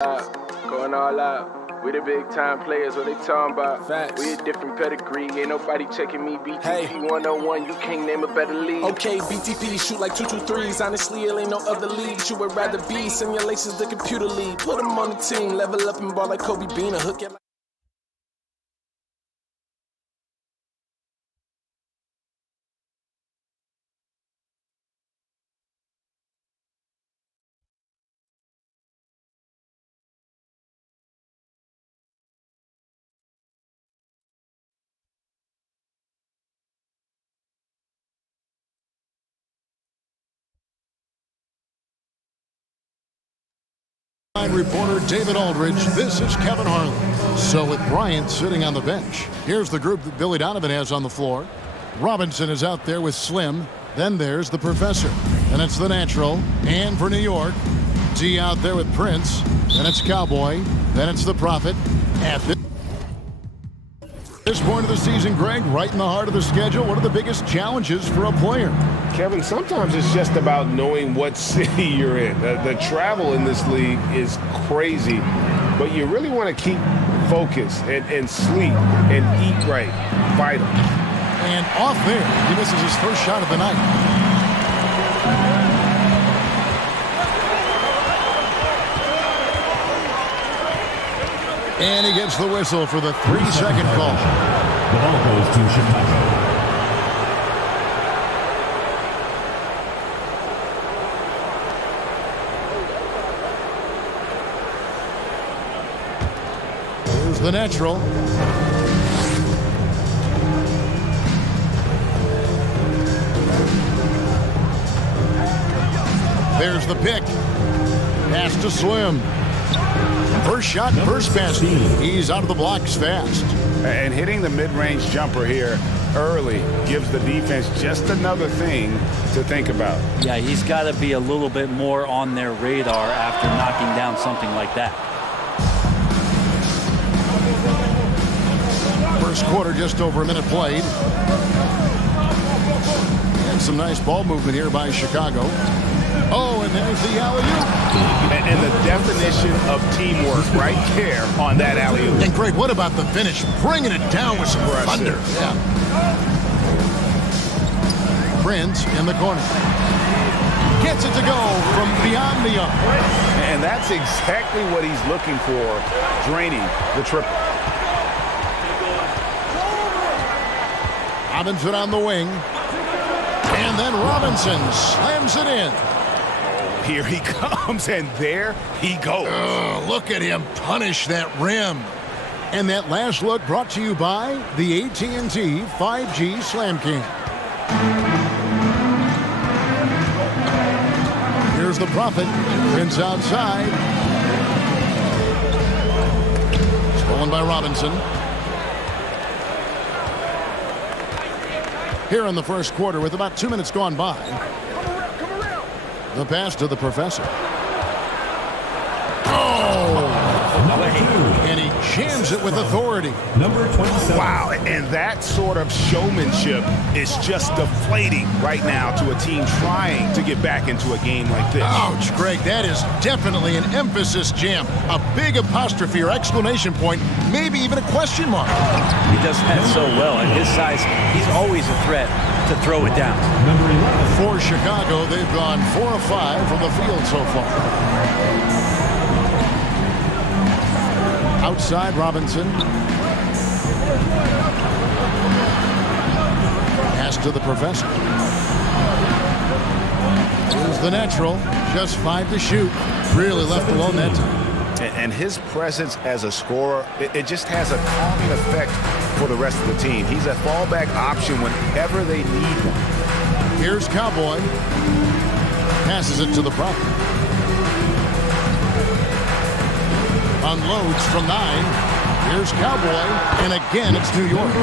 Going all out. We the big time players, what they talking about? Facts. We a different pedigree, ain't nobody checking me. BTP Hey. 101, you can't name a better league. Okay, BTP shoot like 223s. Honestly, it ain't no other league you would rather be. Simulations, the computer league. Put them on the team, level up and ball like Kobe Bean, a hook it like Reporter David Aldridge, this is Kevin Harlan. So with Bryant sitting on the bench, here's the group that Billy Donovan has on the floor. Robinson is out there with Slim. Then there's the professor. And it's the natural. And for New York, D out there with Prince. Then it's Cowboy. Then it's the Prophet. At this point of the season, Greg, right in the heart of the schedule, what are the biggest challenges for a player? Kevin, sometimes it's just about knowing what city you're in. The travel in this league is crazy, but you really want to keep focus and sleep and eat right. Vital. And off there, he misses his first shot of the night. And he gets the whistle for the 3-second call. The ball goes to Chicago. Here's the natural. There's the pick. Pass to Slim. First shot, first basket. He's out of the blocks fast. And hitting the mid-range jumper here early gives the defense just another thing to think about. Yeah, he's got to be a little bit more on their radar after knocking down something like that. First quarter, just over a minute played. And some nice ball movement here by Chicago. Oh, and there's the alley-oop. And the definition of teamwork right there on that alley-oop. And Greg, what about the finish? Bringing it down with some thunder. Yeah. Prince in the corner. Gets it to go from beyond the arc. And that's exactly what he's looking for, draining the triple. Robinson on the wing. And then Robinson slams it in. Here he comes, and there he goes. Look at him punish that rim. And that last look brought to you by the AT&T 5G Slam King. Here's the Prophet. Pins outside. Stolen by Robinson. Here in the first quarter with about 2 minutes gone by. The pass to the professor. Oh! And he jams it with authority. Number 27. Wow, and that sort of showmanship is just deflating right now to a team trying to get back into a game like this. Ouch, Greg, that is definitely an emphasis jam. A big apostrophe or exclamation point, maybe even a question mark. He does that so well. At his size, he's always a threat to throw it down. Number 11. For Chicago, they've gone 4 of 5 from the field so far. Outside Robinson. Pass to the professor. Here's the natural. Just 5 to shoot. Really left alone that time. And his presence as a scorer, it just has a calming effect for the rest of the team. He's a fallback option whenever they need one. Here's Cowboy. Passes it to the Prophet. Unloads from 9. Here's Cowboy. And again, it's New York.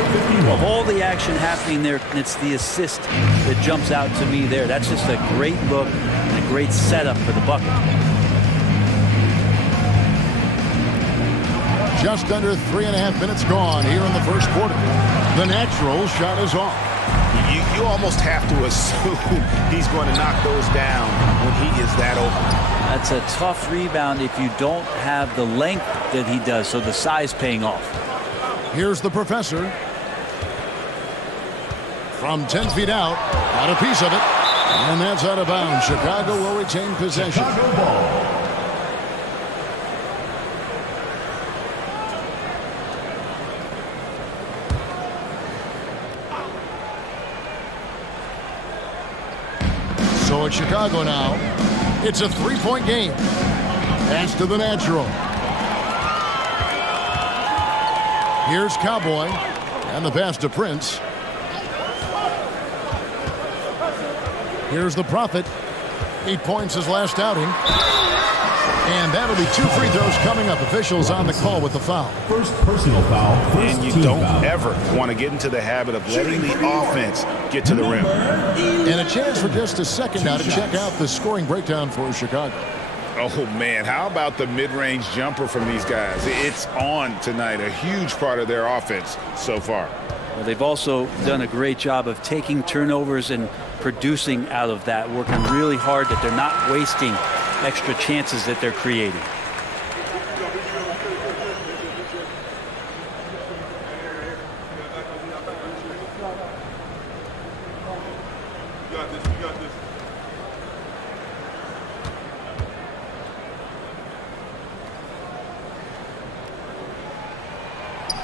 Of all the action happening there, it's the assist that jumps out to me there. That's just a great look and a great setup for the bucket. Just under 3.5 minutes gone here in the first quarter. The natural shot is off. You almost have to assume he's going to knock those down when he is that open. That's a tough rebound if you don't have the length that he does, so the size paying off. Here's the professor. From 10 feet out, got a piece of it, and that's out of bounds. Chicago will retain possession. Chicago ball. So it's Chicago now. It's a three-point game. Pass to the natural. Here's Cowboy, and the pass to Prince. Here's the Prophet. 8 points his last outing. And that'll be 2 free throws coming up. Officials on the call with the foul. First personal foul. First And you team don't foul. ever want to get into the habit of letting the offense get to the rim. And a chance for just a second now to check out the scoring breakdown for Chicago. Oh, man, how about the mid-range jumper from these guys? It's on tonight, a huge part of their offense so far. Well, they've also done a great job of taking turnovers and producing out of that, working really hard that they're not wasting extra chances that they're creating.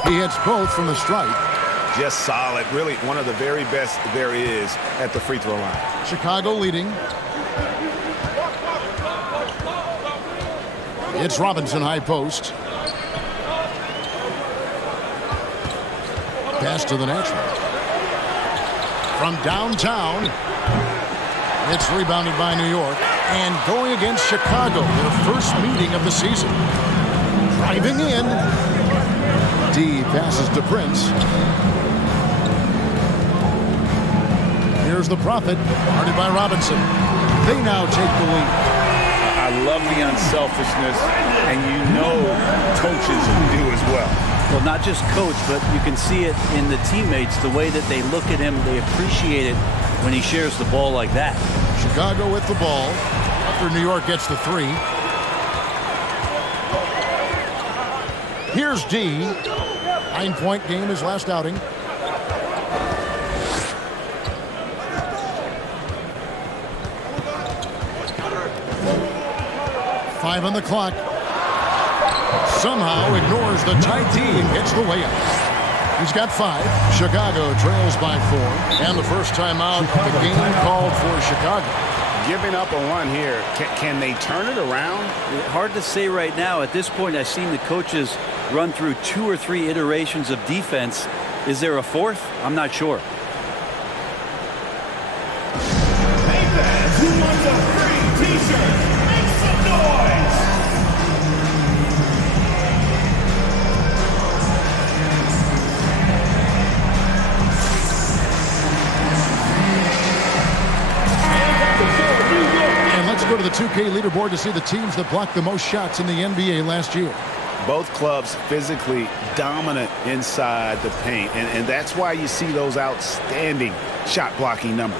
He hits both from the stripe. Just solid, really one of the very best there is at the free throw line. Chicago leading. It's Robinson high post. Pass to the natural. From downtown, it's rebounded by New York. And going against Chicago, their first meeting of the season. Driving in. D passes to Prince. Here's the Prophet, guarded by Robinson. They now take the lead. I love the unselfishness, and you know coaches do as well. Well, not just coach, but you can see it in the teammates, the way that they look at him, they appreciate it when he shares the ball like that. Chicago with the ball after New York gets the three. Here's D. 9-point game his last outing. Five on the clock. Somehow ignores the tight D and gets the layup. He's got 5. Chicago trails by 4. And the first time out, the game called for Chicago. Giving up a run here, can they turn it around? Hard to say right now. At this point, I've seen the coaches run through 2 or 3 iterations of defense. Is there a fourth? I'm not sure. Hey fans, who wants a free t-shirt? Make some noise! And let's go to the 2K leaderboard to see the teams that blocked the most shots in the NBA last year. Both clubs physically dominant inside the paint, and that's why you see those outstanding shot blocking numbers.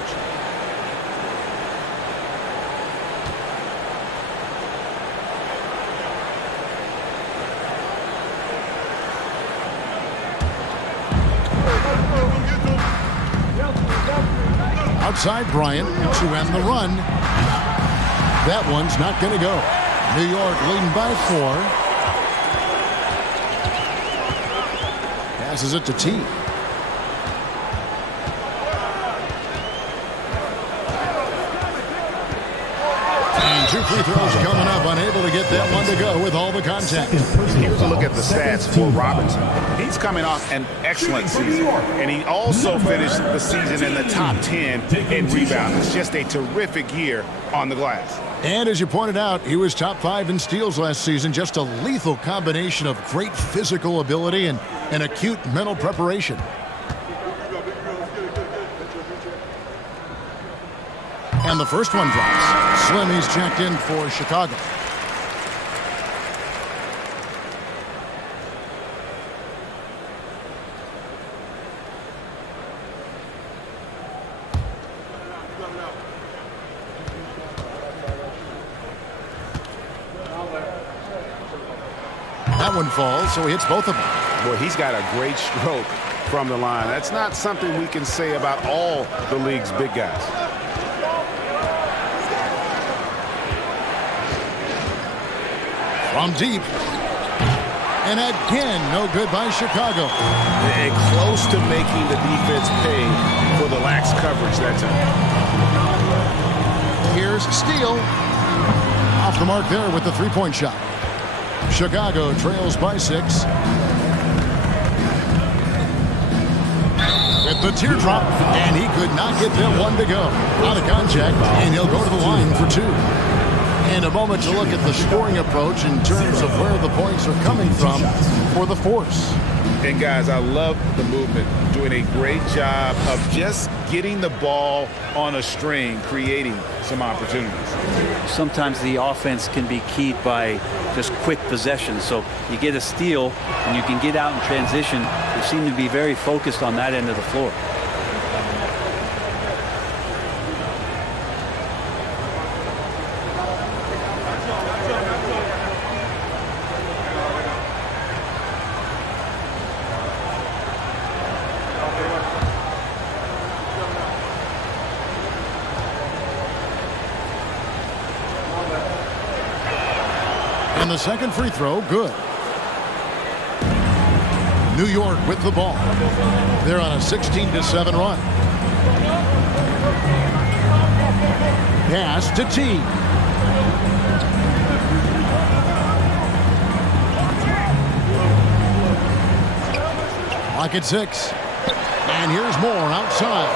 Outside Bryant to end the run. That one's not going to go. New York leading by 4. Passes it to T. And 2 free throws coming up. Unable to get that one to go with all the contact. Here's a look at the stats for Robinson. He's coming off an excellent season, and he also finished the season in the top 10 in rebounds. It's just a terrific year on the glass. And as you pointed out, he was top 5 in steals last season. Just a lethal combination of great physical ability and an acute mental preparation. And the first one drops. Slim, he's checked in for Chicago. That one falls, so he hits both of them. Well, he's got a great stroke from the line. That's not something we can say about all the league's big guys. From deep. And again, no good by Chicago. And close to making the defense pay for the lax coverage that time. Here's Steele. Off the mark there with the three-point shot. Chicago trails by 6. With the teardrop, and he could not get that one to go. Out of contact, and he'll go to the line for 2. And a moment to look at the scoring approach in terms of where the points are coming from for the Force. And guys, I love the movement, doing a great job of just getting the ball on a string, creating some opportunities. Sometimes the offense can be keyed by just quick possession. So you get a steal and you can get out in transition. They seem to be very focused on that end of the floor. And the second free throw, good. New York with the ball. They're on a 16-7 run. Pass to T. Lock at 6. And here's more outside.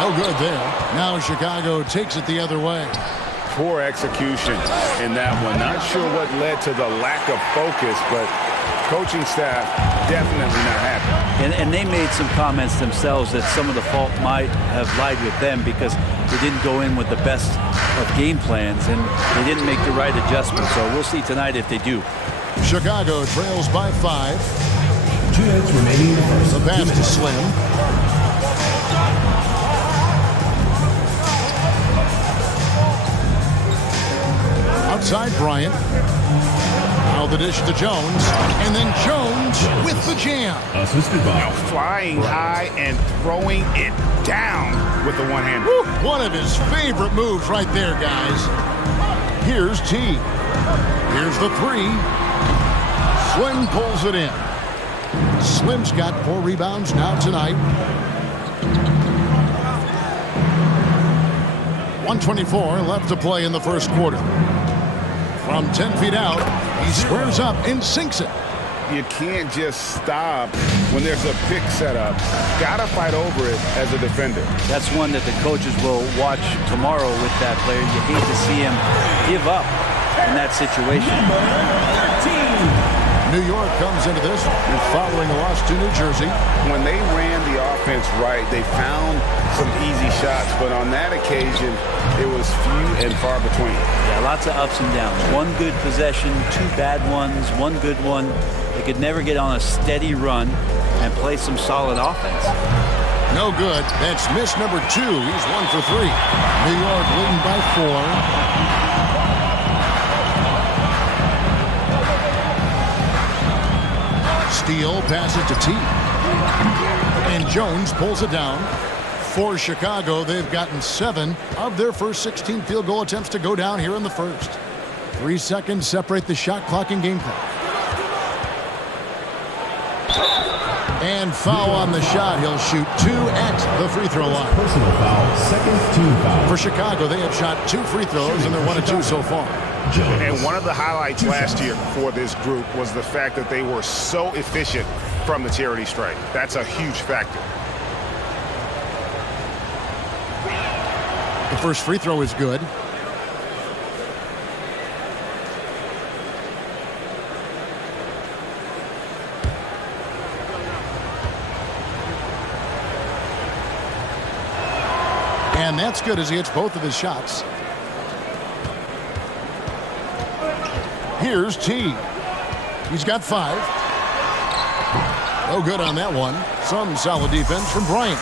No good there. Now Chicago takes it the other way. Poor execution in that one. Not sure what led to the lack of focus, but coaching staff definitely not happy. And they made some comments themselves that some of the fault might have lied with them because they didn't go in with the best of game plans and they didn't make the right adjustments. So we'll see tonight if they do. Chicago trails by 5. 2 minutes remaining in the first. The pass to Slim. Outside Bryant. Now the dish to Jones. And then Jones with the jam. Assisted by Flying high and throwing it down with the one-hander. One of his favorite moves right there, guys. Here's T. Here's the 3. Slim pulls it in. Slim's got 4 rebounds now tonight. 1:24 left to play in the first quarter. From 10 feet out, he squares up and sinks it. You can't just stop when there's a pick set up. Gotta fight over it as a defender. That's one that the coaches will watch tomorrow with that player. You hate to see him give up in that situation. New York comes into this following a loss to New Jersey. When they ran the offense right, they found some easy shots, but on that occasion, it was few and far between. Yeah, lots of ups and downs. One good possession, 2 bad ones, 1 good one. They could never get on a steady run and play some solid offense. No good. That's miss number 2. He's 1 for 3. New York leading by 4. Steele passes to T. And Jones pulls it down. For Chicago, they've gotten 7 of their first 16 field goal attempts to go down here in the first. 3 seconds separate the shot clock and game clock. And foul on the shot. He'll shoot 2 at the free throw line. personal foul, second team foul. For Chicago, they have shot 2 free throws, and they're 1 of 2 so far. Jones. And one of the highlights last year for this group was the fact that they were so efficient from the charity stripe. That's a huge factor. The first free throw is good. And that's good as he hits both of his shots. Here's T. He's got 5. No good on that one. Some solid defense from Bryant.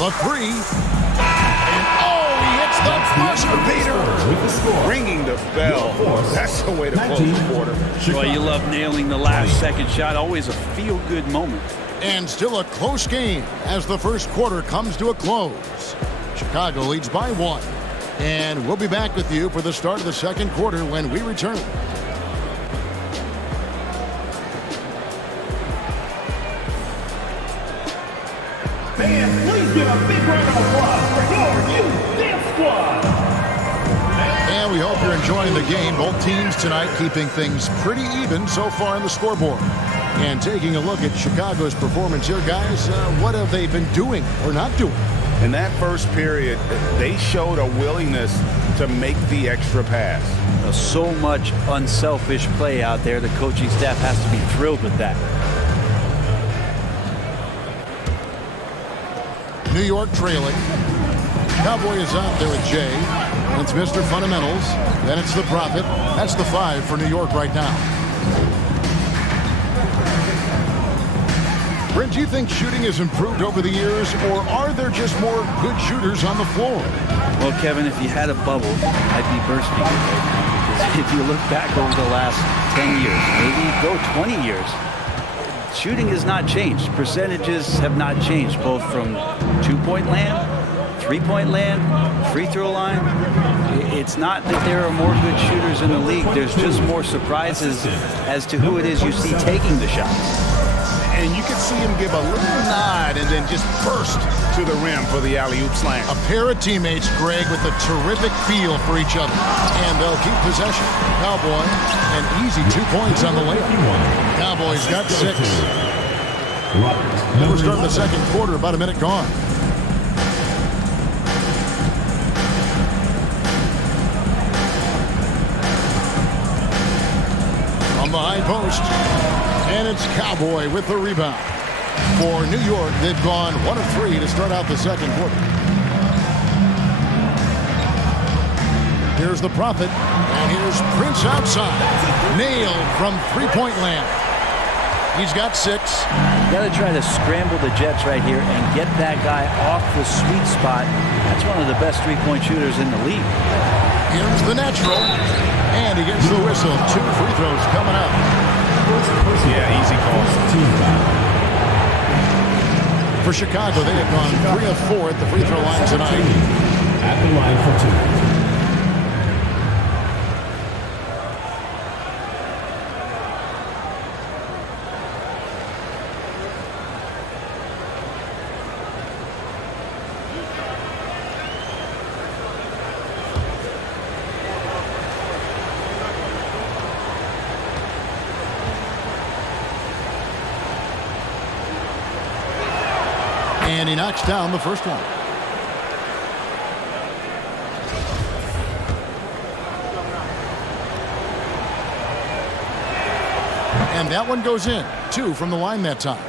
The 3. And oh, he hits the buzzer beater. With the score. Ringing the bell. That's the way to close the quarter. Well, you love nailing the last second shot. Always a feel-good moment. And still a close game as the first quarter comes to a close. Chicago leads by 1. And we'll be back with you for the start of the second quarter when we return. Fans, please give a big round of applause for your youth dance squad. And we hope you're enjoying the game. Both teams tonight keeping things pretty even so far on the scoreboard. And taking a look at Chicago's performance here, guys, what have they been doing or not doing? In that first period, they showed a willingness to make the extra pass. So much unselfish play out there. The coaching staff has to be thrilled with that. New York trailing. Cowboy is out there with Jay. It's Mr. Fundamentals. Then it's the Prophet. That's the 5 for New York right now. Brent, do you think shooting has improved over the years, or are there just more good shooters on the floor? Well, Kevin, if you had a bubble, I'd be bursting it right now. Because if you look back over the last 10 years, maybe go 20 years, shooting has not changed. Percentages have not changed, both from two-point land, three-point land, free throw line. It's not that there are more good shooters in the league. There's just more surprises as to who it is you see taking the shots. And you can see him give a little nod and then just burst to the rim for the alley-oop slam. A pair of teammates, Greg, with a terrific feel for each other. And they'll keep possession. Cowboy, an easy 2 points on the layup. Cowboys got 6. We're starting the second quarter, about a minute gone. On the high post. And it's Cowboy with the rebound. For New York, they've gone 1 of 3 to start out the second quarter. Here's the Prophet, and here's Prince outside. Nailed from three-point land. He's got 6. You got to try to scramble the Jets right here and get that guy off the sweet spot. That's one of the best three-point shooters in the league. Here's the natural, and he gets the whistle. 2 free throws coming up. Yeah, easy call. For Chicago, they have gone 3 of 4 at the free throw line tonight. At the line for 2. And he knocks down the first one. And that one goes in. 2 from the line that time.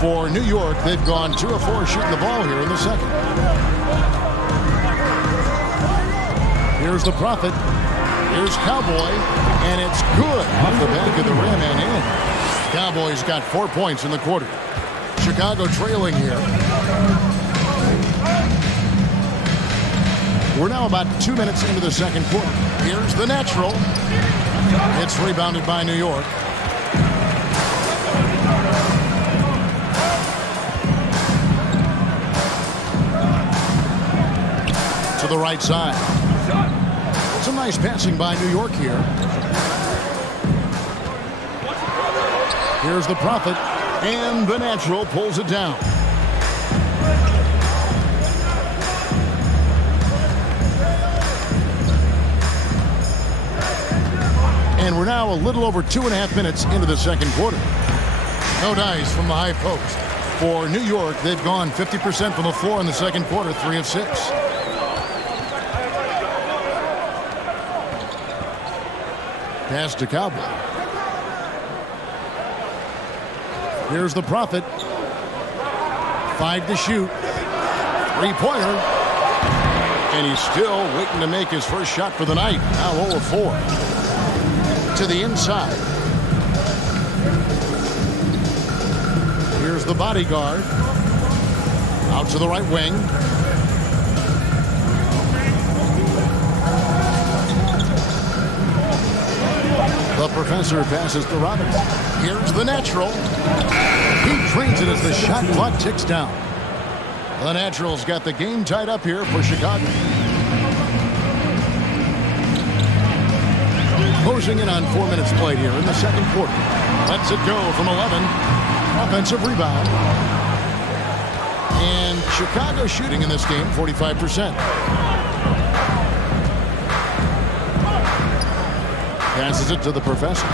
For New York, they've gone 2 of 4 shooting the ball here in the second. Here's the Prophet. Here's Cowboy. And it's good off the back of the rim and in. Cowboys got 4 points in the quarter. Chicago trailing here. We're now about 2 minutes into the second quarter. Here's the natural. It's rebounded by New York. To the right side. Some nice passing by New York here. Here's the Prophet. And the natural pulls it down. And we're now a little over 2.5 minutes into the second quarter. No dice from the high post. For New York, they've gone 50% from the floor in the second quarter, 3 of 6. Pass to Cowboy. Here's the Prophet. 5 to shoot. 3-pointer. And he's still waiting to make his first shot for the night. Now 0 of 4. To the inside. Here's the bodyguard. Out to the right wing. The professor passes to Robinson. Here's the natural. He drains it as the shot clock ticks down. The natural's got the game tied up here for Chicago. Closing in on 4 minutes played here in the second quarter. Lets it go from 11. Offensive rebound. And Chicago shooting in this game 45%. Passes it to the professor.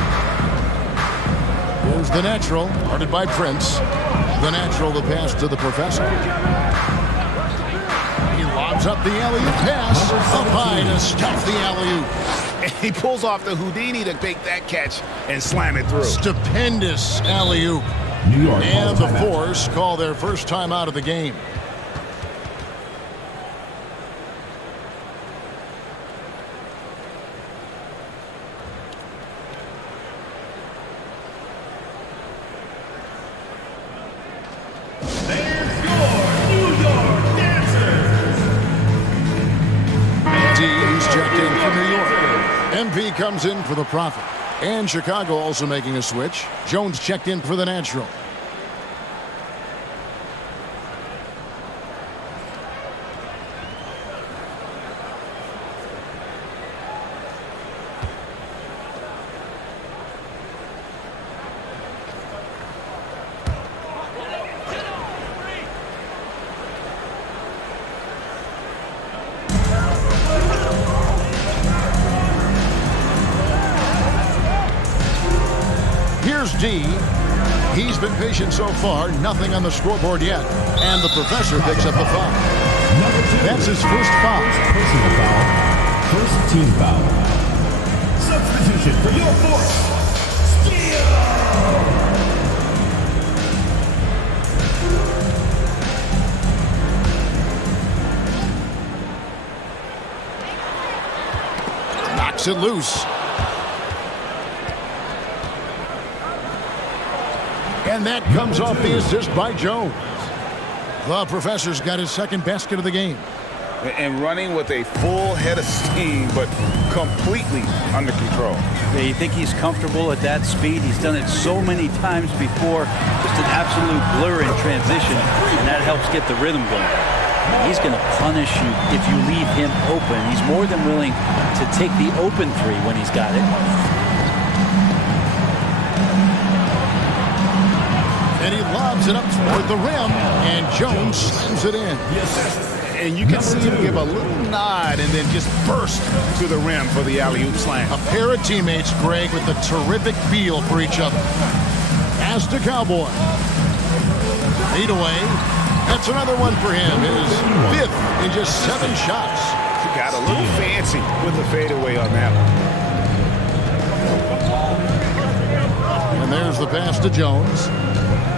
Here's the natural, guarded by Prince. The natural, the pass to the professor. He lobs up the alley-oop pass. Up high to stuff the alley-oop. And he pulls off the Houdini to make that catch and slam it through. Stupendous alley-oop. And the Force call their first time out of the game. MP comes in for the Prophet. And Chicago also making a switch. Jones checked in for the natural. Here's D. He's been patient so far. Nothing on the scoreboard yet. And the professor picks up the foul. That's his first foul. Personal foul. First team foul. Substitution for your Force. Steal! Knocks it loose. And that comes off the assist by Jones. The professor's got his second basket of the game. And running with a full head of steam, but completely under control. Yeah, you think he's comfortable at that speed? He's done it so many times before. Just an absolute blur in transition, and that helps get the rhythm going. He's going to punish you if you leave him open. He's more than willing to take the open three when he's got it. And he lobs it up toward the rim, and Jones slams it in. And you can see him give a little nod and then just burst to the rim for the alley-oop slam. A pair of teammates, Greg, with a terrific feel for each other. Pass to Cowboy. Lead away. That's another one for him. His fifth in just 7 shots. He got a little fancy with the fadeaway on that one. And there's the pass to Jones.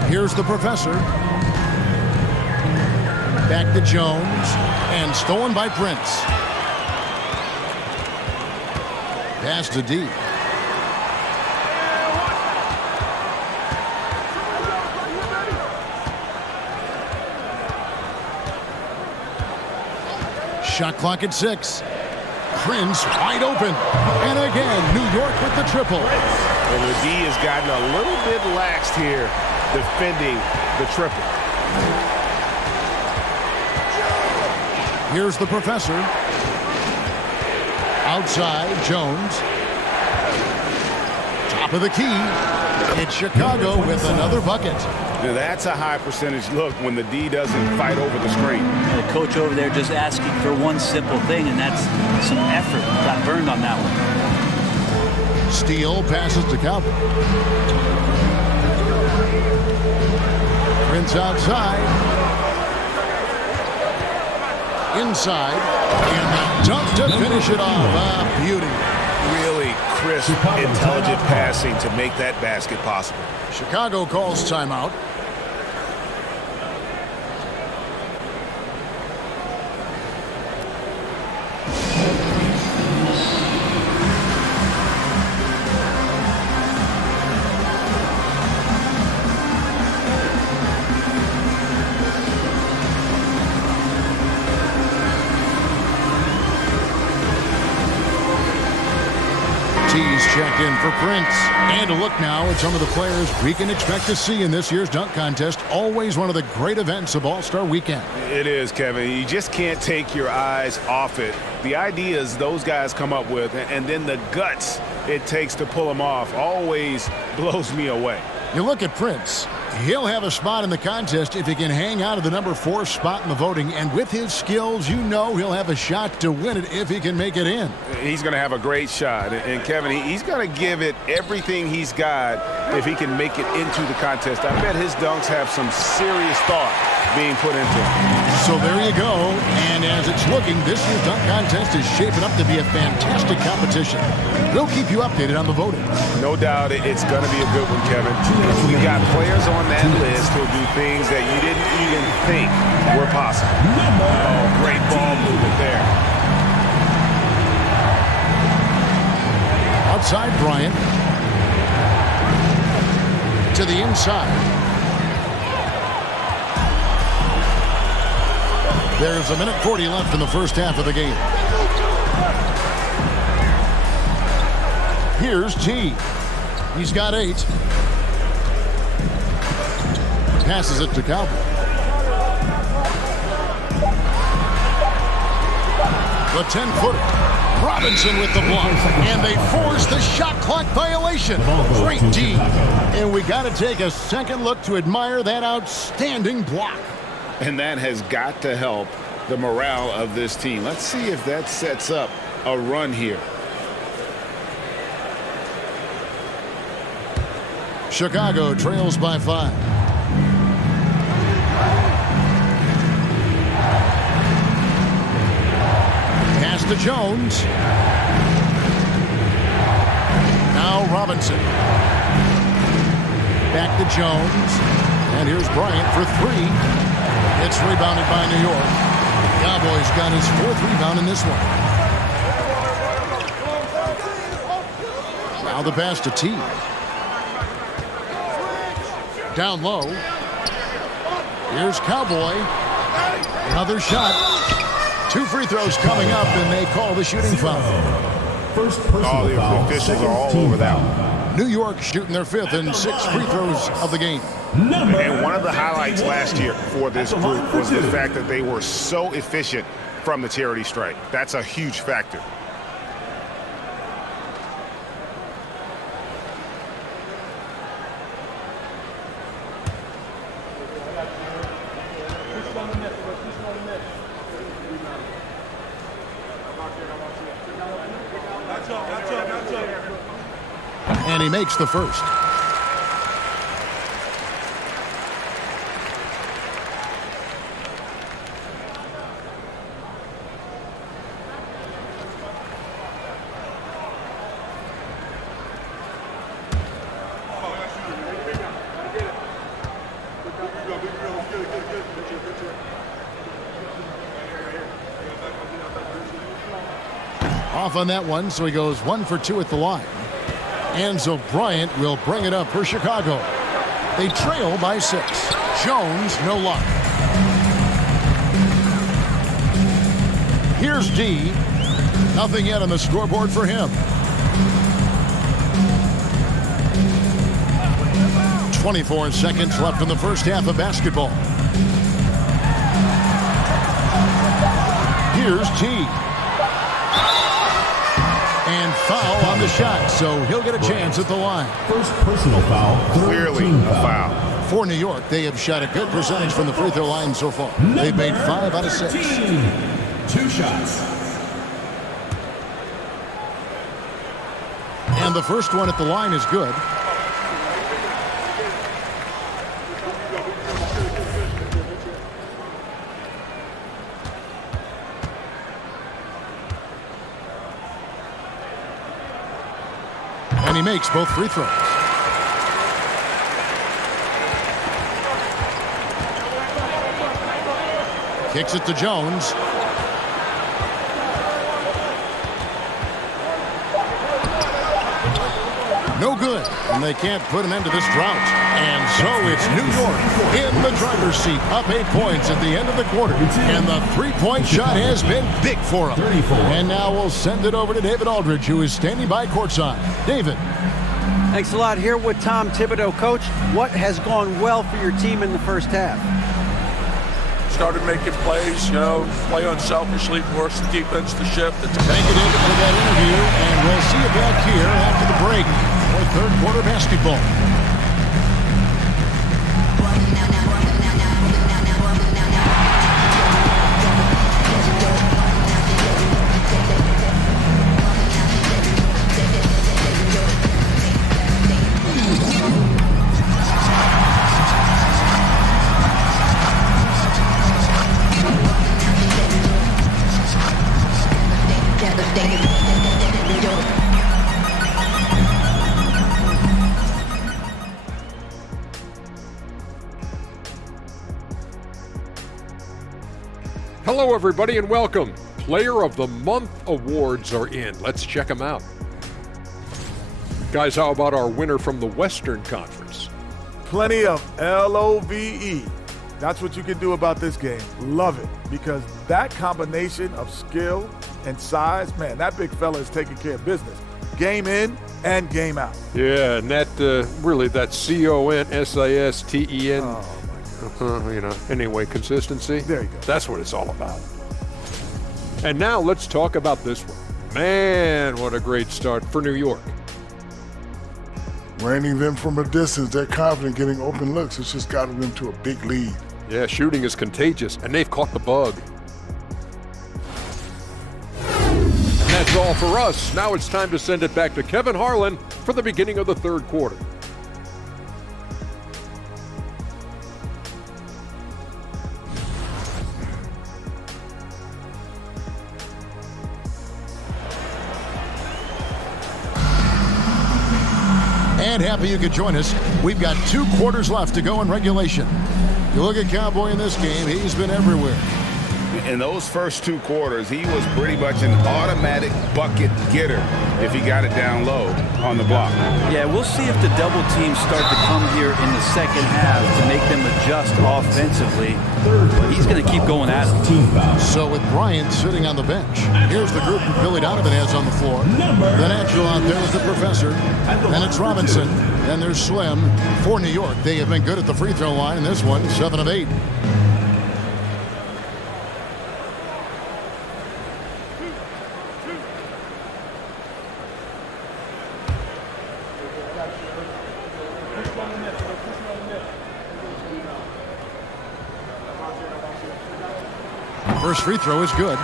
Here's the professor. Back to Jones. And stolen by Prince. Pass to D. Shot clock at 6. Prince wide open. And again, New York with the triple. And the D has gotten a little bit laxed here defending the triple. Here's the professor. Outside, Jones. Top of the key. It's Chicago with another bucket. Now that's a high percentage look when the D doesn't fight over the screen. And the coach over there just asking for one simple thing, and that's some effort. Got burned on that one. Steele passes to Cowboy. Prince outside. Inside. And the dunk to finish it off. Beauty. Really crisp, intelligent passing to make that basket possible. Chicago calls timeout. Tees checked in for Prince. And a look now at some of the players we can expect to see in this year's dunk contest. Always one of the great events of All-Star Weekend. It is, Kevin. You just can't take your eyes off it. The ideas those guys come up with, and then the guts it takes to pull them off, always blows me away. You look at Prince. He'll have a spot in the contest if he can hang out of the number 4 spot in the voting. And with his skills, you know he'll have a shot to win it if he can make it in. He's going to have a great shot. And Kevin, he's going to give it everything he's got if he can make it into the contest. I bet his dunks have some serious thought being put into them. So there you go. And as it's looking, this year's dunk contest is shaping up to be a fantastic competition. We'll keep you updated on the voting. No doubt it's going to be a good one, Kevin. We got players on that list who'll do things that you didn't even think were possible. Oh, great ball movement there. Outside Bryant. To the inside. There's a minute 40 left in the first half of the game. Here's T. He's got 8. Passes it to Cowboy. The 10-footer. Robinson with the block. And they force the shot clock violation. Great D. And we got to take a second look to admire that outstanding block. And that has got to help the morale of this team. Let's see if that sets up a run here. Chicago trails by 5. Pass to Jones. Now Robinson. Back to Jones. And here's Bryant for 3. It's rebounded by New York. Cowboys got his 4th rebound in this one. Now the pass to T. Down low. Here's Cowboy. Another shot. 2 free throws coming up, and they call the shooting foul. First personal foul. The officials are all over that one. New York shooting their 5th and 6th free throws of the game. And one of the highlights last year for this group was the fact that they were so efficient from the charity stripe. That's a huge factor. And he makes the first. Off on that one, so he goes 1 for 2 at the line. And so Bryant will bring it up for Chicago. They trail by 6. Jones, no luck. Here's D. Nothing yet on the scoreboard for him. 24 seconds left in the first half of basketball. Here's T. And foul on the shot, so he'll get a chance at the line. First personal foul. Clearly a foul. For New York, they have shot a good percentage from the free throw line so far. They've made 5 out of 6. 2 shots. And the first one at the line is good. And he makes both free throws. Kicks it to Jones. No good, and they can't put an end to this drought. And so it's New York in the driver's seat, up 8 points at the end of the quarter. And the three-point shot has been big for them. And now we'll send it over to David Aldridge, who is standing by courtside. David. Thanks a lot. Here with Tom Thibodeau. Coach, what has gone well for your team in the first half? Started making plays, play unselfishly, force the defense to shift. Thank you, David, for that interview, and we'll see you back here after the break for third quarter basketball. Hello, everybody, and welcome. Player of the Month awards are in. Let's check them out. Guys, how about our winner from the Western Conference? Plenty of LOVE. That's what you can do about this game. Love it, because that combination of skill and size, man, that big fella is taking care of business. Game in and game out. Yeah, and that really, that CONSISTEN. Anyway, consistency. There you go. That's what it's all about. And now let's talk about this one. Man, what a great start for New York. Raining them from a distance, they're confident getting open looks. It's just gotten them to a big lead. Yeah, shooting is contagious, and they've caught the bug. And that's all for us. Now it's time to send it back to Kevin Harlan for the beginning of the third quarter. And happy you could join us. We've got 2 quarters left to go in regulation. You look at Cowboy in this game, he's been everywhere. In those first 2 quarters, he was pretty much an automatic bucket getter if he got it down low on the block. Yeah, we'll see if the double teams start to come here in the second half to make them adjust offensively. But he's going to keep going at it. So with Bryant sitting on the bench, here's the group that Billy Donovan has on the floor. The natural out there is the professor. Then it's Robinson. Then there's Slim. For New York, they have been good at the free throw line in this one, 7 of 8. First free throw is good.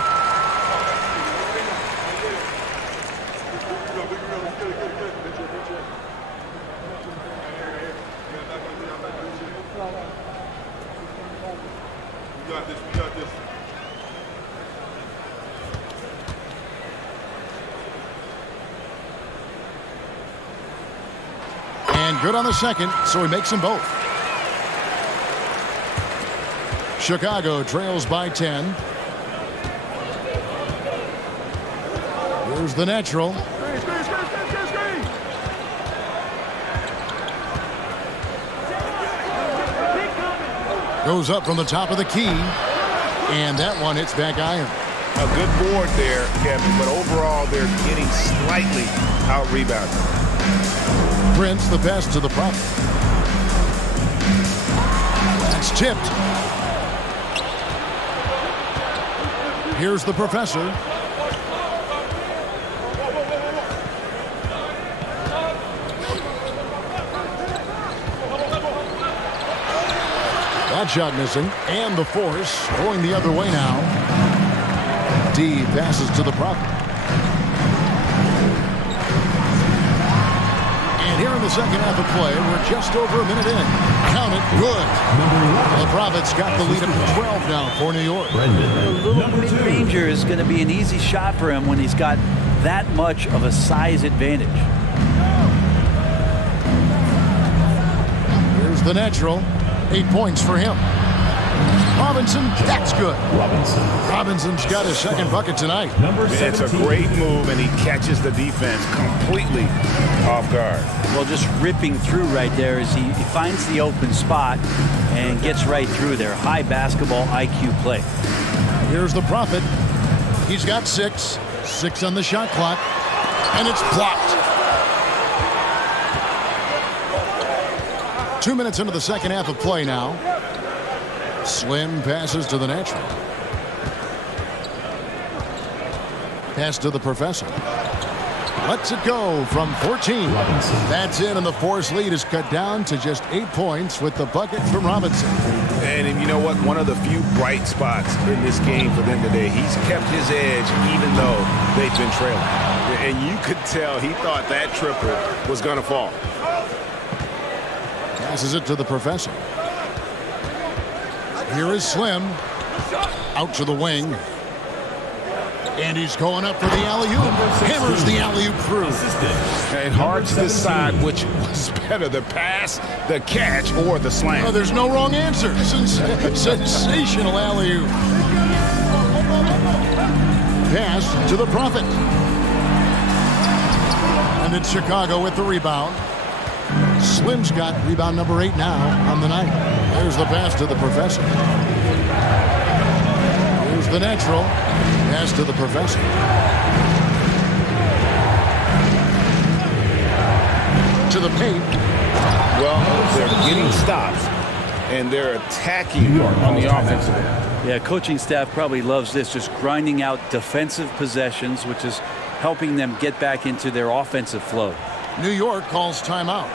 And good on the second, so he makes them both. Chicago trails by 10. Here's the natural. Goes up from the top of the key. And that one hits back iron. A good board there, Kevin, but overall they're getting slightly out-rebounded. Prince, the pass to the prop. That's tipped. Here's the professor. That shot missing, and the force going the other way now. D passes to the prop. And here in the second half of play, we're just over a minute in. Count it, good. The Prophets got the lead up to 12 now for New York. A little mid-ranger is going to be an easy shot for him when he's got that much of a size advantage. Here's the natural. 8 points for him. Oh, Robinson. That's good. Robinson's got his second bucket tonight. It's a great move, and he catches the defense completely off guard. Well, just ripping through right there as he finds the open spot and gets right through there. High basketball IQ play. Here's the Prophet. He's got 6. 6 on the shot clock. And it's blocked. 2 minutes into the second half of play now. Slim passes to the natural. Pass to the Professor. Lets it go from 14. That's in, and the Force lead is cut down to just 8 points with the bucket from Robinson. And you know what? One of the few bright spots in this game for them today. He's kept his edge even though they've been trailing. And you could tell he thought that triple was going to fall. Passes it to the Professor. Here is Slim. Out to the wing. And he's going up for the alley-oop. Hammers the alley-oop through. And hard to decide which was better, the pass, the catch, or the slam. Oh, there's no wrong answer. Sensational alley-oop. Pass to the Prophet. And it's Chicago with the rebound. Slim's got rebound number 8 now on the night. There's the pass to the Professor. Here's the natural. Pass to the Professor. To the paint. Well, they're getting stops, and they're attacking on the offensive end. Yeah, coaching staff probably loves this, just grinding out defensive possessions, which is helping them get back into their offensive flow. New York calls timeout.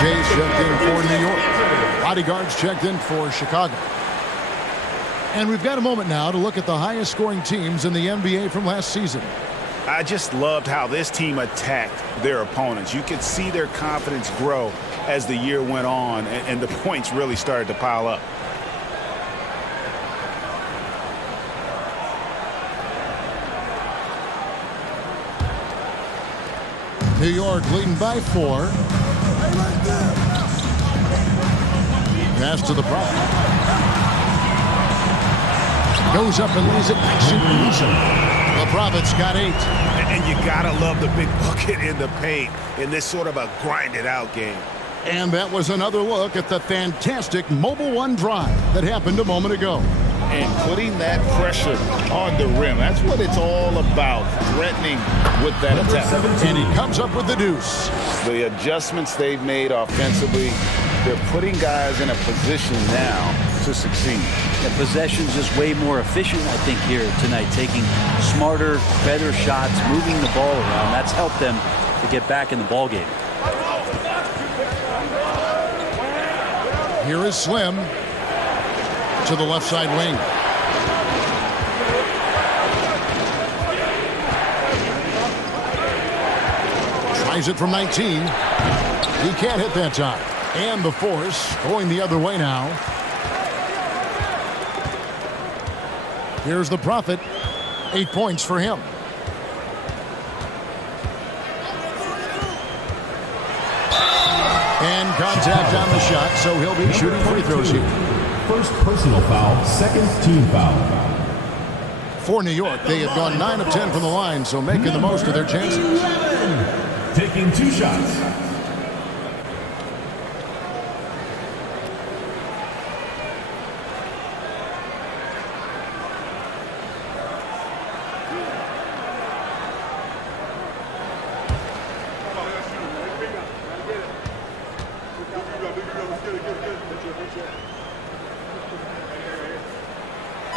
Jay's checked in for New York. Bodyguards checked in for Chicago. And we've got a moment now to look at the highest scoring teams in the NBA from last season. I just loved how this team attacked their opponents. You could see their confidence grow as the year went on, and the points really started to pile up. New York leading by 4. Pass to the Prophet. Goes up and lays it nice and easy. The Prophet's got 8. And you gotta love the big bucket in the paint in this sort of a grinded-out game. And that was another look at the fantastic Mobile One drive that happened a moment ago. And putting that pressure on the rim, that's what it's all about, threatening with that attack. And he comes up with the deuce. The adjustments they've made offensively, they're putting guys in a position now to succeed. The possession's just way more efficient, I think, here tonight, taking smarter, better shots, moving the ball around. That's helped them to get back in the ball game. Here is Slim to the left side wing. Tries it from 19. He can't hit that time. And the Force going the other way now. Here's the Prophet. 8 points for him. And contact on the shot, so he'll be shooting free throws here. First personal foul, second team foul. For New York, they have gone 9 of 10 from the line, so making the most of their chances. Taking 2 shots.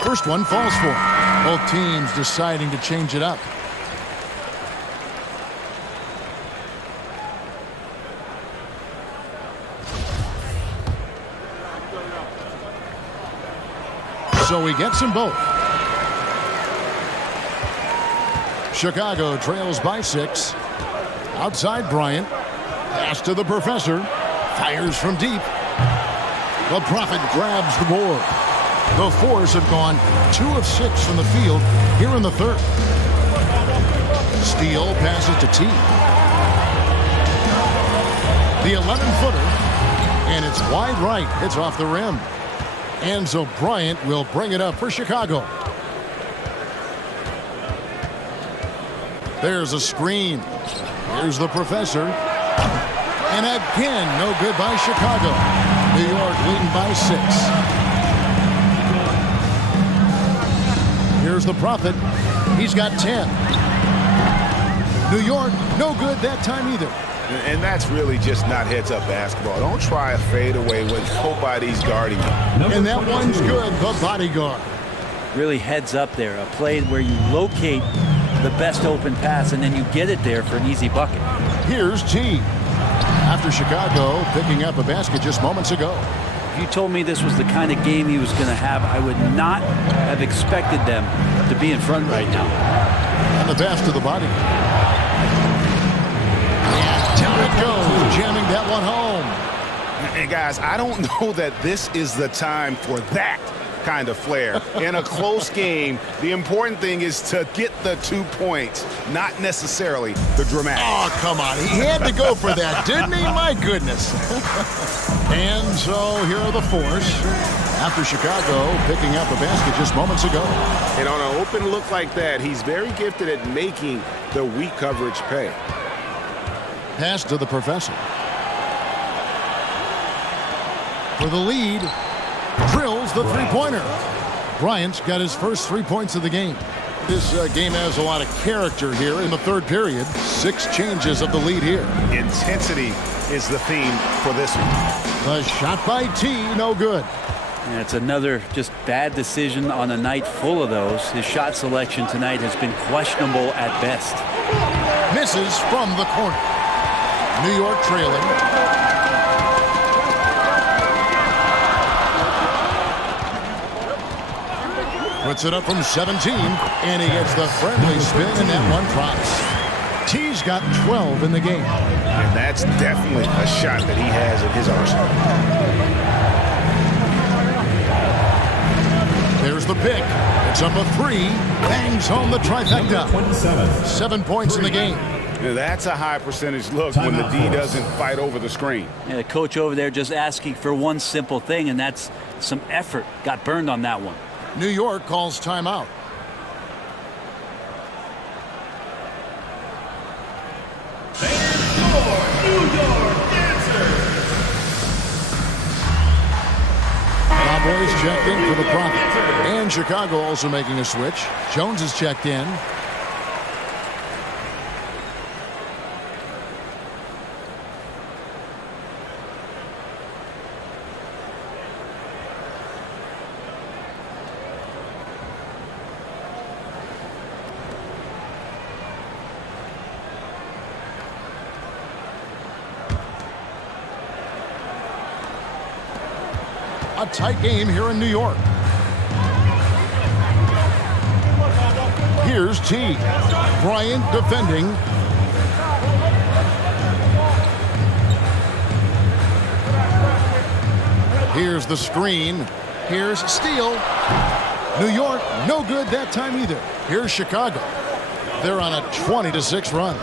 First one falls for him. Both teams deciding to change it up. So he gets them both. Chicago trails by 6. Outside Bryant. Pass to the Professor. Fires from deep. The Prophet grabs the board. The Force have gone 2 of 6 from the field here in the third. Steele passes to T. The 11-footer, and it's wide right. It's off the rim. And so Bryant will bring it up for Chicago. There's a screen. Here's the professor. And again, no good by Chicago. New York leading by 6. Here's the Prophet. He's got 10. New York, no good that time either. And that's really just not heads-up basketball. Don't try a fadeaway when nobody's guarding you. And that one's good, the bodyguard. Really heads up there. A play where you locate the best open pass and then you get it there for an easy bucket. Here's T. After Chicago picking up a basket just moments ago. If you told me this was the kind of game he was going to have, I would not have expected them to be in front right now. And the pass to the body. And down it goes, jamming that one home. And guys, I don't know that this is the time for that kind of flair. In a close game, the important thing is to get the 2 points, not necessarily the dramatic. Oh, come on. He had to go for that, didn't he? My goodness. And so here are the Force. After Chicago picking up a basket just moments ago. And on an open look like that, he's very gifted at making the weak coverage pay. Pass to the professor. For the lead. Drills the three-pointer. Bryant's got his first 3 points of the game. This game has a lot of character here in the third period. 6 changes of the lead here. Intensity is the theme for this one. The shot by T, no good. And it's another just bad decision on a night full of those. His shot selection tonight has been questionable at best. Misses from the corner. New York trailing. Puts it up from 17, and he gets the friendly spin, and that one drops. T's got 12 in the game. And that's definitely a shot that he has in his arsenal. There's the pick. It's up a 3. Bangs home the trifecta. 7 points in the game. That's a high percentage look when the D doesn't fight over the screen. Yeah, the coach over there just asking for one simple thing, and that's some effort. Got burned on that one. New York calls timeout. Cowboys checked in for the Prophet. And Chicago also making a switch. Jones is checked in. A tight game here in New York. Here's T. Bryant defending. Here's the screen. Here's Steele. New York, no good that time either. Here's Chicago. They're on a 20-6 run.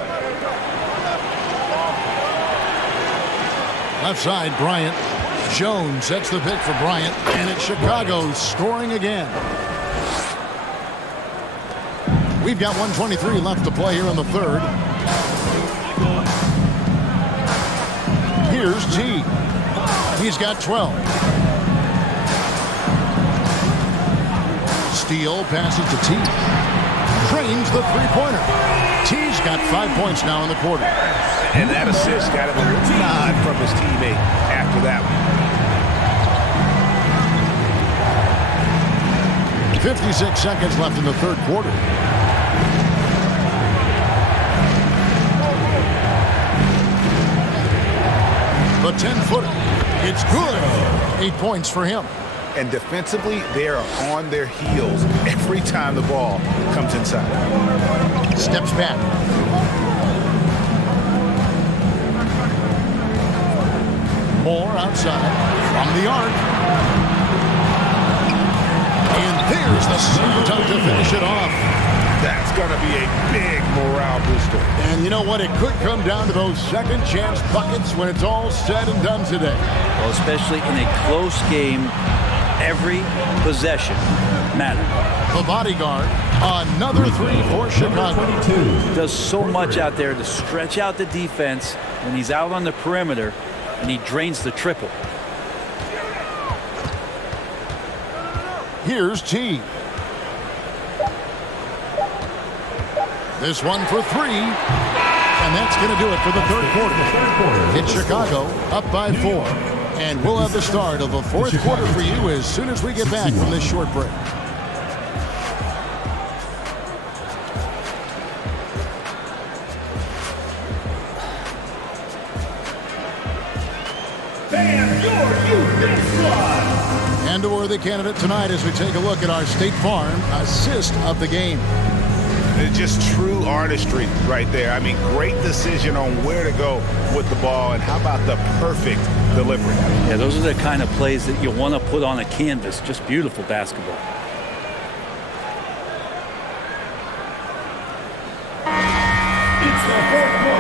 Left side, Bryant. Jones sets the pick for Bryant, and it's Chicago scoring again. We've got 1:23 left to play here in the third. Here's T. He's got 12. Steele passes to T. Drains the three-pointer. T's got 5 points now in the quarter. And that assist got him a nod from his teammate after that one. 56 seconds left in the third quarter. The 10-footer. It's good. 8 points for him. And defensively, they are on their heels every time the ball comes inside. Steps back. Moore outside from the arc. And there's the super dunk to finish it off. That's going to be a big morale booster. And you know what? It could come down to those second chance buckets when it's all said and done today. Well, especially in a close game, every possession matters. The bodyguard, another three for Chicago. Does so much out there to stretch out the defense when he's out on the perimeter, and he drains the triple. Here's T. This one for three. And that's going to do it for the third quarter. It's Chicago up by 4. And we'll have the start of the fourth quarter for you as soon as we get back from this short break. And a worthy candidate tonight as we take a look at our State Farm assist of the game. It's just true artistry right there. I mean, great decision on where to go with the ball, and how about the perfect delivery? Yeah, those are the kind of plays that you want to put on a canvas. Just beautiful basketball.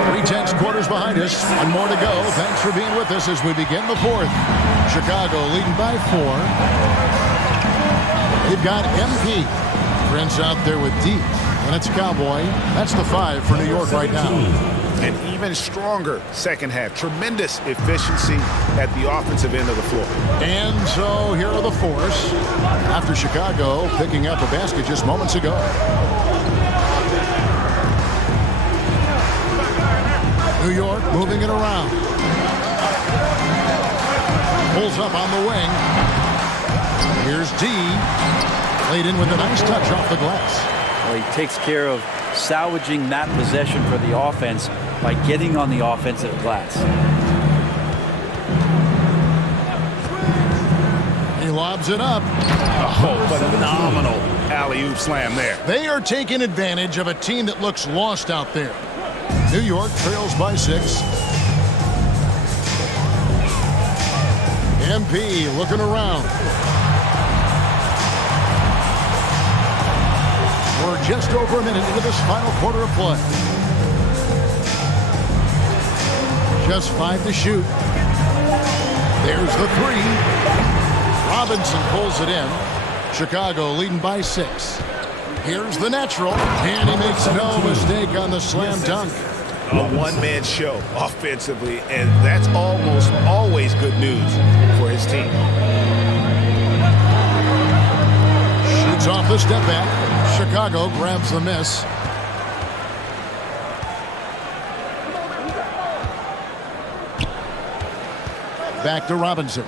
Three tenths quarters behind us. One more to go. Thanks for being with us as we begin the fourth. Chicago leading by 4. They've got MP. Prince out there with D. And it's Cowboy. That's the 5 for New York right now. An even stronger second half. Tremendous efficiency at the offensive end of the floor. And so here are the fours after Chicago picking up a basket just moments ago. New York moving it around. Pulls up on the wing. Here's D. Played in with a nice touch off the glass. Well, he takes care of salvaging that possession for the offense by getting on the offensive glass. He lobs it up. Oh, phenomenal alley-oop slam there. They are taking advantage of a team that looks lost out there. New York trails by 6. MP looking around. We're just over a minute into this final quarter of play. Just 5 to shoot. There's the 3. Robinson pulls it in. Chicago leading by 6. Here's the natural, and he makes no mistake on the slam dunk. A one-man show offensively, and that's almost always good news for his team. Shoots off the step back. Chicago grabs the miss. Back to Robinson.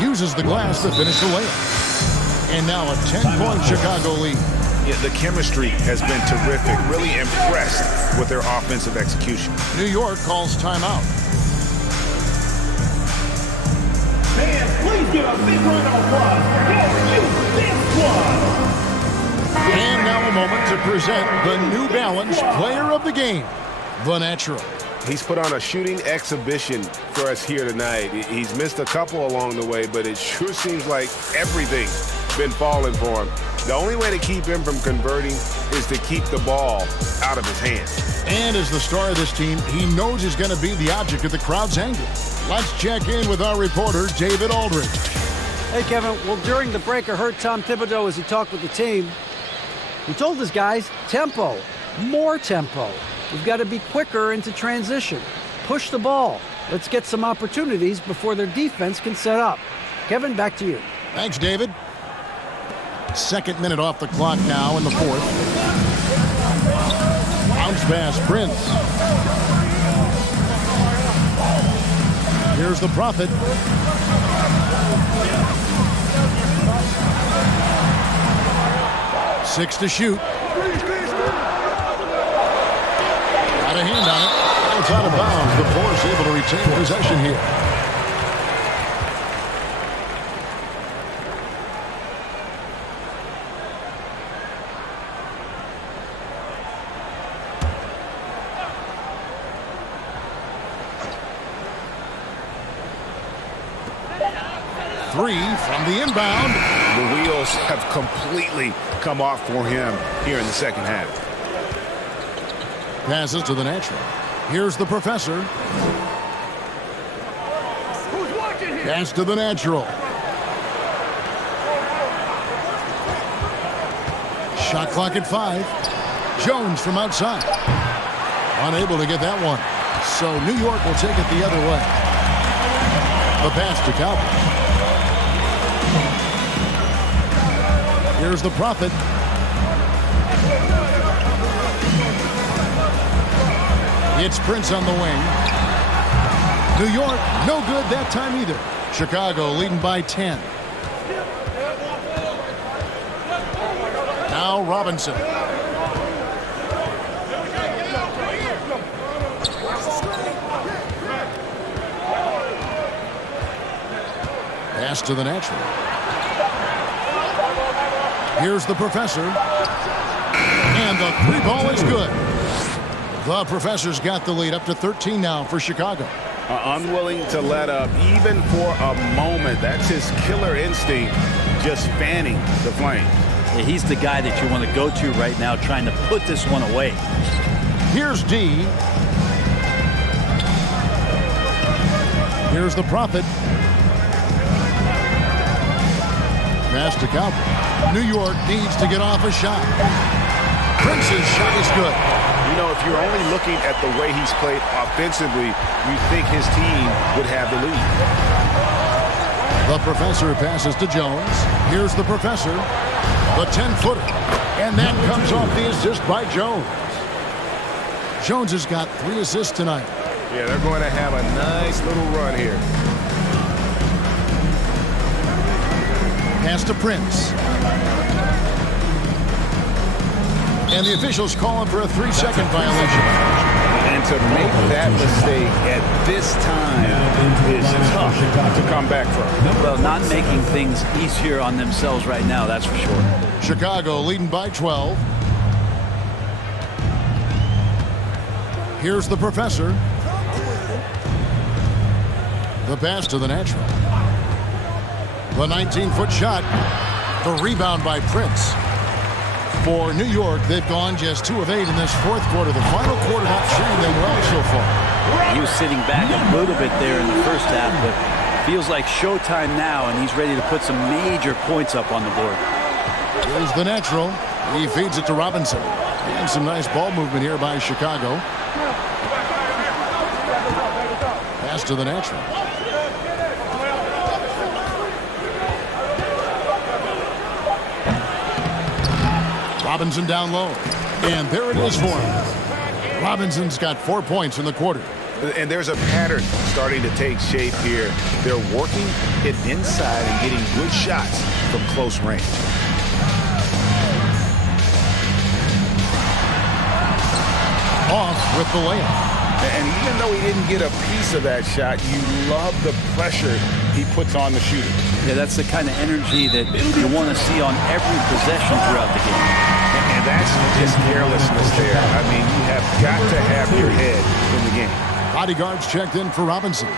Uses the glass to finish the layup. And now a 10-point Chicago lead. Yeah, the chemistry has been terrific. Really impressed with their offensive execution. New York calls timeout. Fans, please give a big round of applause for your Big Squad. And now a moment to present the New Balance Player of the Game, the Natural. He's put on a shooting exhibition for us here tonight. He's missed a couple along the way, but it sure seems like everything's been falling for him. The only way to keep him from converting is to keep the ball out of his hands. And as the star of this team, he knows he's going to be the object of the crowd's anger. Let's check in with our reporter, David Aldridge. Hey, Kevin. Well, during the break, I heard Tom Thibodeau as he talked with the team. He told his guys, tempo, more tempo. We've got to be quicker into transition. Push the ball. Let's get some opportunities before their defense can set up. Kevin, back to you. Thanks, David. Second minute off the clock now in the fourth. Bounce pass, Prince. Here's the Prophet. Six to shoot. Got a hand on it. It's out of bounds. The Force able to retain possession here. Three from the inbound. The wheels have completely come off for him here in the second half. Passes to the natural. Here's the professor. Pass to the natural. Shot clock at 5. Jones from outside. Unable to get that one. So New York will take it the other way. The pass to Cowboys. Here's the Prophet. It's Prince on the wing. New York, no good that time either. Chicago leading by 10. Now Robinson. Pass to the natural. Here's the professor. And the 3 ball is good. The professor's got the lead up to 13 now for Chicago. Unwilling to let up even for a moment. That's his killer instinct, just fanning the flames. Yeah, he's the guy that you want to go to right now, trying to put this one away. Here's D. Here's the Prophet. Pass to Cowboy. New York needs to get off a shot. Prince's shot is good. You know, if you're only looking at the way he's played offensively, you think his team would have the lead. The professor passes to Jones. Here's the professor. The 10-footer. And that comes off the assist by Jones. Jones has got 3 assists tonight. Yeah, they're going to have a nice little run here. Pass to Prince. And the officials call him for a 3-second violation. And to make that mistake at this time is tough to come back from. Well, not making things easier on themselves right now, that's for sure. Chicago leading by 12. Here's the professor. The pass to the natural. The 19-foot shot. The rebound by Prince. For New York, they've gone just 2 of 8 in this 4th quarter. The final quarter not treating them well so far. He was sitting back a little bit there in the first half, but feels like showtime now, and he's ready to put some major points up on the board. Here's the natural. He feeds it to Robinson. And some nice ball movement here by Chicago. Pass to the natural. Robinson down low. And there it is for him. Robinson's got 4 points in the quarter. And there's a pattern starting to take shape here. They're working it inside and getting good shots from close range. Off with the layup. And even though he didn't get a piece of that shot, you love the pressure he puts on the shooter. Yeah, that's the kind of energy that you want to see on every possession throughout the game. And that's just carelessness there. I mean, you have got to have your head in the game. Bodyguards checked in for Robinson.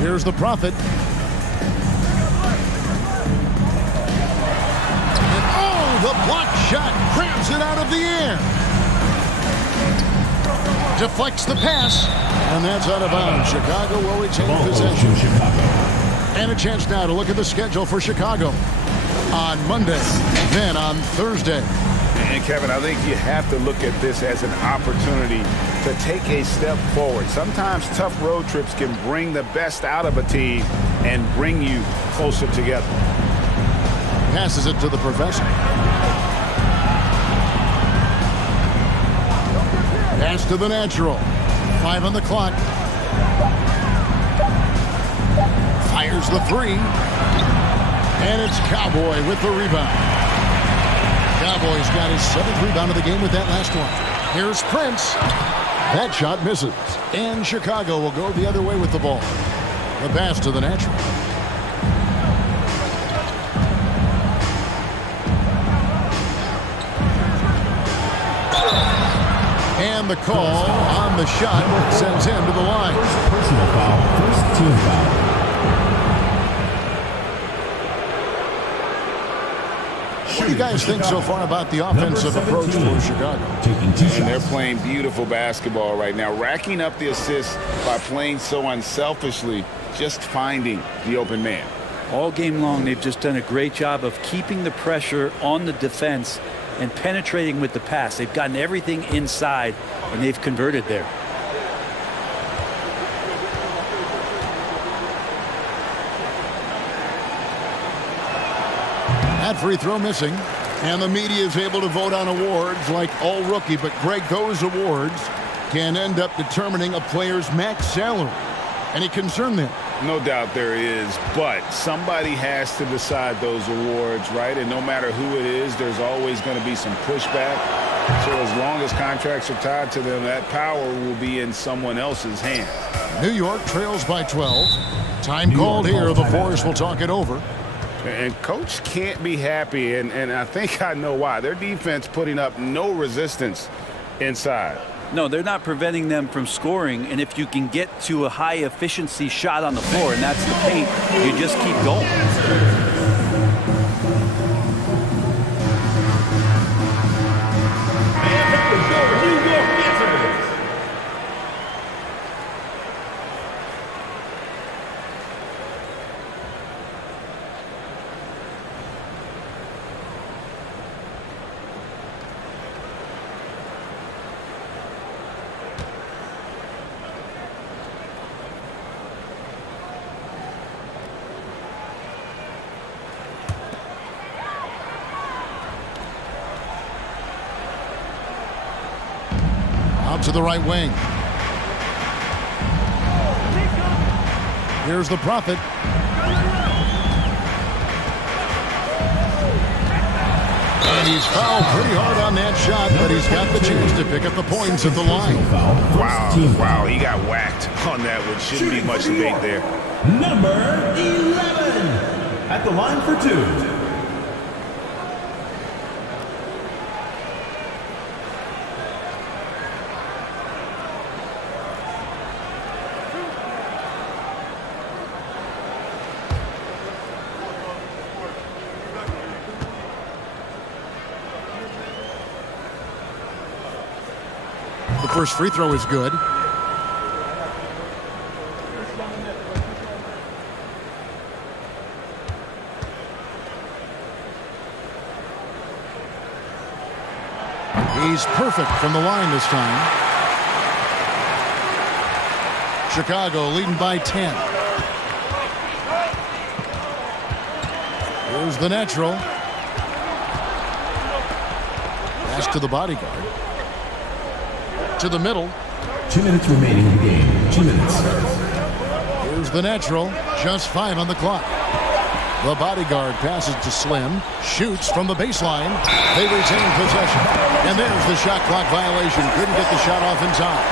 Here's the Prophet. And oh, the block shot grabs it out of the air. Deflects the pass, and that's out of bounds. Chicago will retain possession. And a chance now to look at the schedule for Chicago on Monday, then on Thursday. And Kevin, I think you have to look at this as an opportunity to take a step forward. Sometimes tough road trips can bring the best out of a team and bring you closer together. Passes it to the professor. Pass to the natural. 5 on the clock. Fires the 3. And it's Cowboy with the rebound. Cowboy's got his 7th rebound of the game with that last one. Here's Prince. That shot misses. And Chicago will go the other way with the ball. The pass to the natural. And the call on the shot sends him to the line. Personal foul, first team foul. What do you guys think so far about the offensive approach for Chicago? Taking 2 shots. And they're playing beautiful basketball right now, racking up the assists by playing so unselfishly, just finding the open man. All game long, they've just done a great job of keeping the pressure on the defense and penetrating with the pass. They've gotten everything inside, and they've converted there. That free throw missing. And the media is able to vote on awards like all rookie. But, Greg, those awards can end up determining a player's max salary. Any concern there? No doubt there is, but somebody has to decide those awards, right? And no matter who it is, there's always going to be some pushback. So as long as contracts are tied to them, that power will be in someone else's hands. New York trails by 12. Time called here. The Force will talk it over. And Coach can't be happy, and I think I know why. Their defense putting up no resistance inside. No, they're not preventing them from scoring, and if you can get to a high-efficiency shot on the floor, and that's the paint, you just keep going. Out to the right wing. Here's the Prophet. And he's fouled pretty hard on that shot, but he's got the chance to pick up the points at the line. Wow, he got whacked on that one. Shouldn't be much debate there. Number 11 at the line for 2. The first free throw is good. He's perfect from the line this time. Chicago leading by 10. Here's the natural. Pass to the bodyguard. To the middle. 2 minutes remaining in the game. 2 minutes. Here's the natural. Just 5 on the clock. The bodyguard passes to Slim. Shoots from the baseline. They retain possession. And there's the shot clock violation. Couldn't get the shot off in time.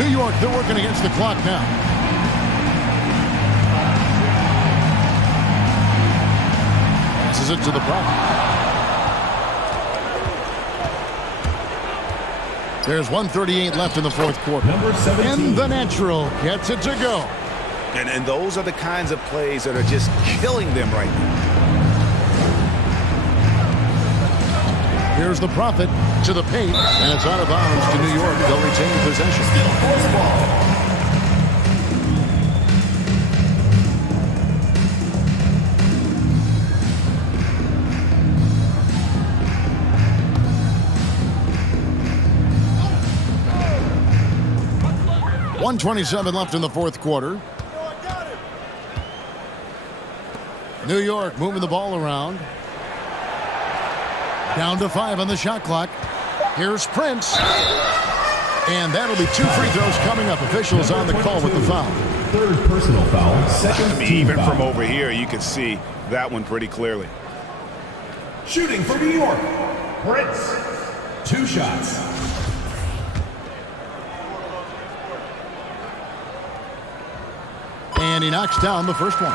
New York, they're working against the clock now. Passes it to the Prophet. There's 1:38 left in the fourth quarter. Number 17. And the natural gets it to go. And those are the kinds of plays that are just killing them right now. Here's the Prophet to the paint, and it's out of bounds to New York. They'll retain possession. .127 left in the fourth quarter. New York moving the ball around. Down to 5 on the shot clock. Here's Prince. And that'll be 2 free throws coming up. Officials on the call with the foul. Third personal foul. Second team even foul. from over here, you can see that one pretty clearly. Shooting for New York. Prince. 2 shots. And he knocks down the first one.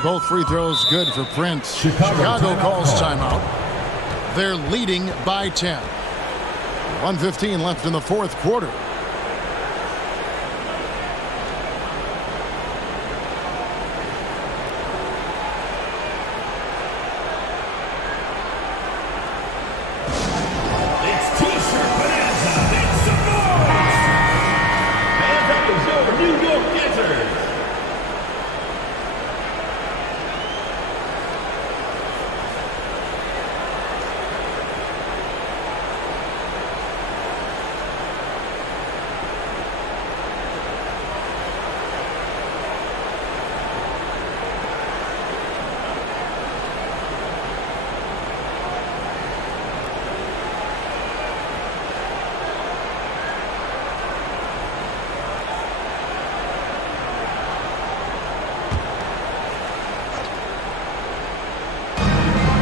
And both free throws good for Prince. Chicago calls timeout. They're leading by 10. 1:15 left in the fourth quarter.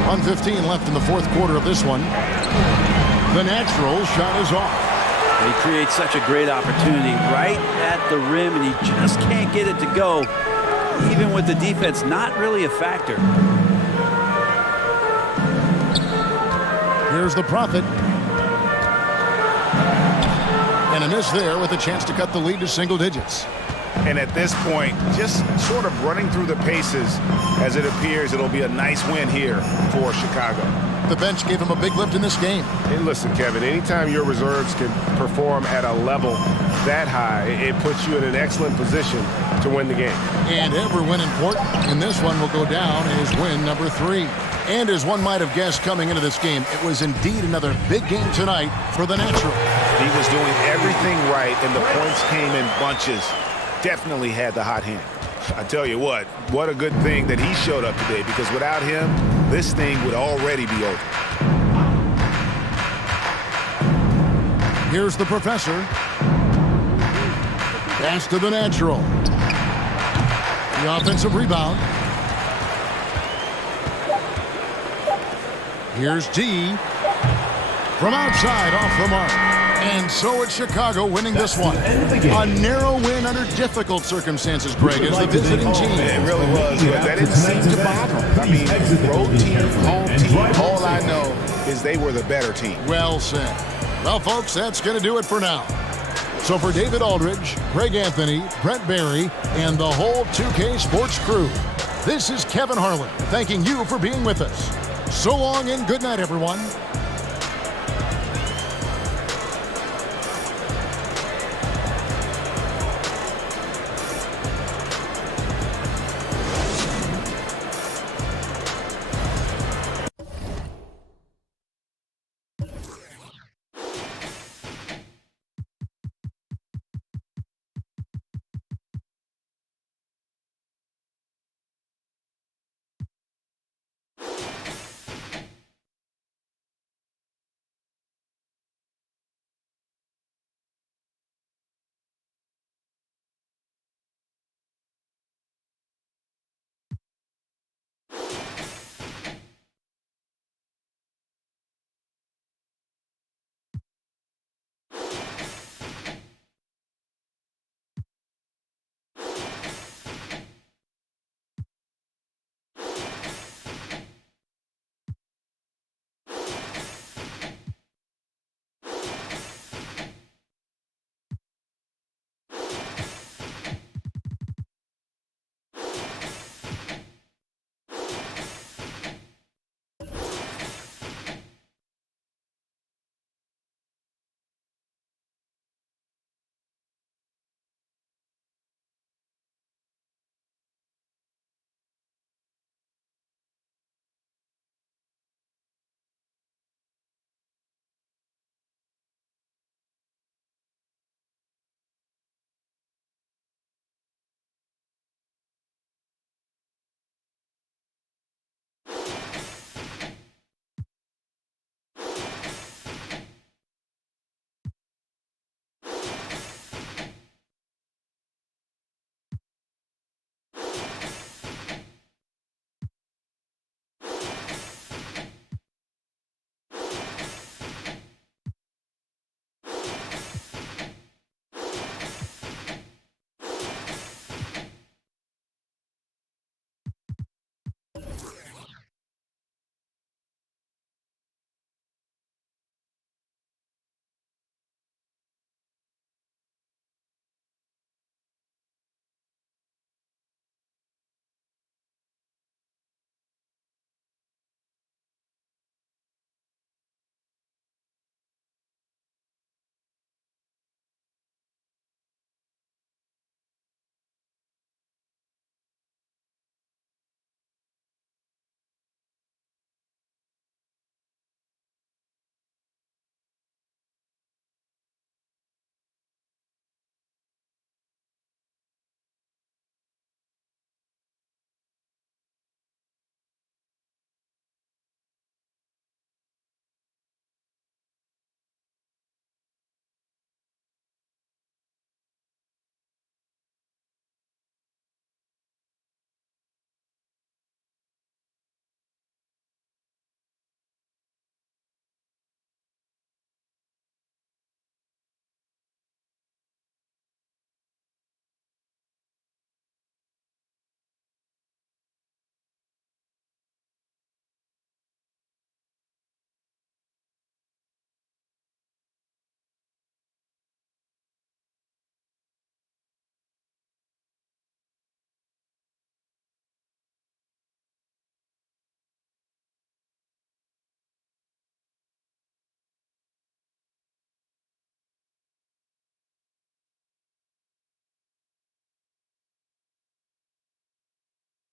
.15 left in the fourth quarter of this one. The natural shot is off. He creates such a great opportunity right at the rim, and he just can't get it to go, even with the defense not really a factor. Here's the Prophet. And a miss there with a chance to cut the lead to single digits. And at this point, just sort of running through the paces, as it appears it'll be a nice win here for Chicago. The bench gave him a big lift in this game. And listen, Kevin, anytime your reserves can perform at a level that high, it puts you in an excellent position to win the game. And every win important, and this one will go down as win number 3. And as one might have guessed coming into this game, it was indeed another big game tonight for the natural. He was doing everything right, and the points came in bunches. Definitely had the hot hand. I tell you what a good thing that he showed up today, because without him, this thing would already be over. Here's the professor. Pass to the natural. The offensive rebound. Here's D. From outside, off the mark. And so it's Chicago winning this one. A narrow win under difficult circumstances, Greg, as the visiting team. It really was, but that didn't seem to bother them. I mean, road team, home team, all I know is they were the better team. Well said. Well, folks, that's going to do it for now. So for David Aldridge, Greg Anthony, Brent Barry, and the whole 2K Sports crew, this is Kevin Harlan thanking you for being with us. So long and good night, everyone.